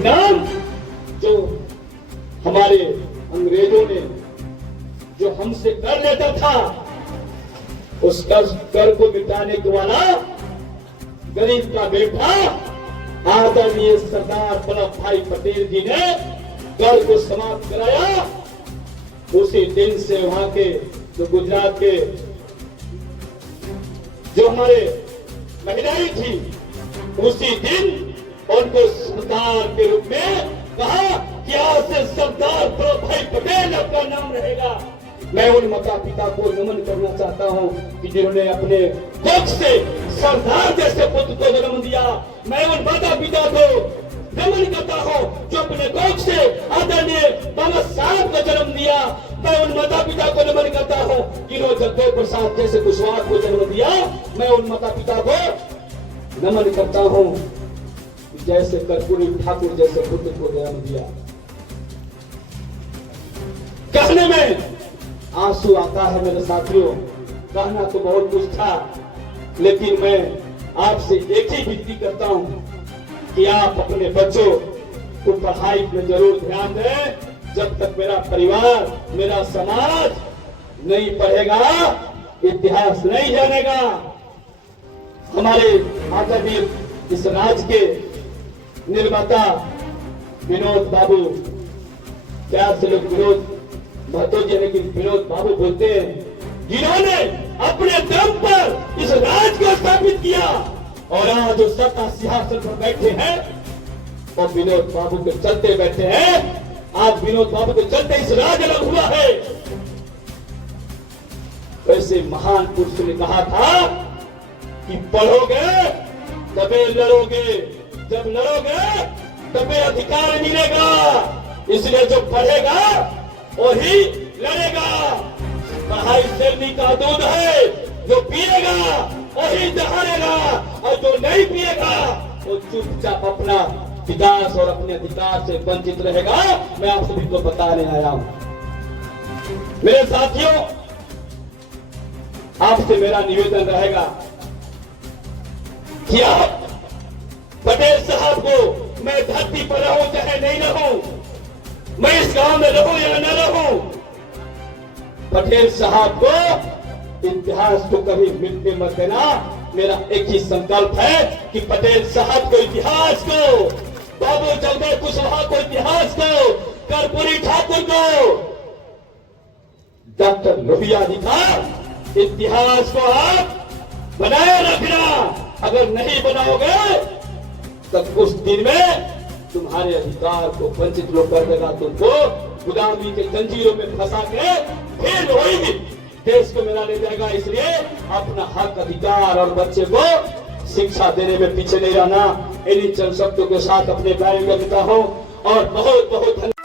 नाम जो हमारे अंग्रेजों ने जो हमसे कर लेता था, उस कर को मिटाने के वाला गरीब का बेटा आदरणीय सरदार वल्लभ भाई पटेल जी ने कर को समाप्त कराया। उसी दिन से वहां के जो गुजरात के जो हमारे महिलाएं थी, उसी दिन उनको सरदार के रूप में कहा कि आज से सरदार वल्लभ भाई पटेल आपका नाम रहेगा। मैं उन माता पिता को नमन करना चाहता हूं कि जिन्होंने अपने कोख से सरदार जैसे पुत्र को जन्म दिया। मैं उन माता पिता को नमन करता हूं जो अपने कोख से आदरणीय बाबा साहब को जन्म दिया। मैं उन माता पिता को नमन करता हूं जिन्होंने जगदेव प्रसाद जैसे कुशवाहा को जन्म दिया। मैं उन माता पिता को नमन करता हूं जैसे कर्पूरी ठाकुर जैसे पुत्र को जन्म दिया। कहने में आंसू आता है मेरे साथियों, कहना तो बहुत कुछ था, लेकिन मैं आपसे एक ही विनती करता हूं कि आप अपने बच्चों को पढ़ाई में जरूर ध्यान दें। जब तक मेरा परिवार, मेरा समाज नहीं पढ़ेगा, इतिहास नहीं जानेगा। हमारे आदरणीय इस राज्य के निर्माता विनोद बाबू, प्यार से लोग विनोद महतो जी लेकिन विनोद बाबू बोलते हैं, जिन्होंने अपने दम पर इस राज्य को स्थापित किया और आज जो सत्ता सिंहासन पर बैठे हैं और विनोद बाबू के चलते बैठे हैं। आज विनोद बाबू के चलते इस राज्य अलग हुआ है। वैसे महान पुरुष ने कहा था कि पढ़ोगे तबे लड़ोगे, जब लड़ोगे तबे अधिकार मिलेगा। इसलिए जो पढ़ेगा वही लड़ेगा। पढ़ाई शेरनी का दूध है, जो पिएगा वही दहाड़ेगा और जो नहीं पिएगा वो चुपचाप अपना विकास और अपने अधिकार से वंचित रहेगा। मैं आप सभी को बताने आया हूं। मेरे साथियों, आपसे मेरा निवेदन रहेगा कि आप पटेल साहब को, मैं धरती पर रहूं चाहे नहीं रहूं, मैं इस गांव में रहूं या न रहूं, पटेल साहब को इतिहास को कभी मिटने मत देना। मेरा एक ही संकल्प है कि पटेल साहब को इतिहास को, बाबू जगदेव कुशवाहा को इतिहास को, कर्पूरी ठाकुर को, डॉक्टर लोहिया जी का इतिहास को आप बनाए रखना। अगर नहीं बनाओगे तो कुछ दिन में तुम्हारे अधिकार को वंचित लोग कर देगा, तुमको गुलामी के जंजीरों में फंसा के फिर वही देश को मिला ले जाएगा। इसलिए अपना हक, अधिकार और बच्चे को शिक्षा देने में पीछे नहीं रहना। इन्हीं चंद शब्दों के साथ अपने कार्य करता हूं और बहुत बहुत धन्यवाद।